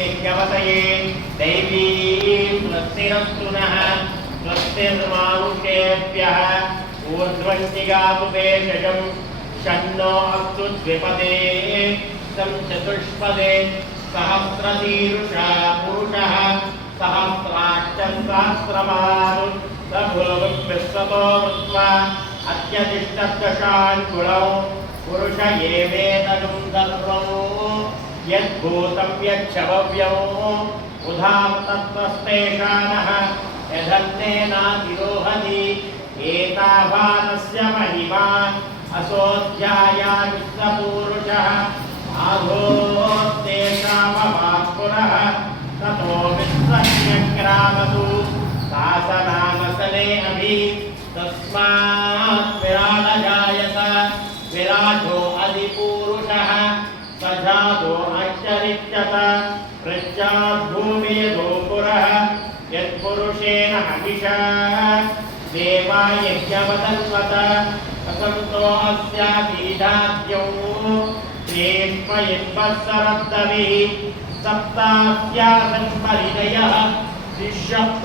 यज्ञवतये दैवी स्वस्तिरस्तु नः स्वस्तिर्मानुषेभ्यः ऊर्ध्वन्तिगातु भेषजं शन्नो अस्तु द्विपदे तं चतुष्पदे सहस्रशीर्षा पुरुषः सहस्राक्षं सहस्रमानु सभूविश्वतो वृत्वा अत्यतिष्ठद्दशाङ्कुलौ पुरुष एवेदनुं सर्वं यद्भूतं यच्छवव्यं उधां तत्त्वस्तेषानः यदन्नेनातिरोहति एतावानस्य महिमा असोऽध्याया विश्वपूरुषः आधोस्तेषामवात्पुरः ततो विश्वज्ञग्रामतु शासनामसने अभि तस्मात् विराजजायत विराजो अधिपूरुषः सजातो अक्षरिच्यत पृच्छाद्भूमेदो पुरः यत्पुरुषेण हविषा देवा यज्ञवदन्वत असन्तो अस्यातीधाद्यौ श्रेष्मयन्वत्सरब्दविः सप्तास्यासन् परिणयः शिष्यप्त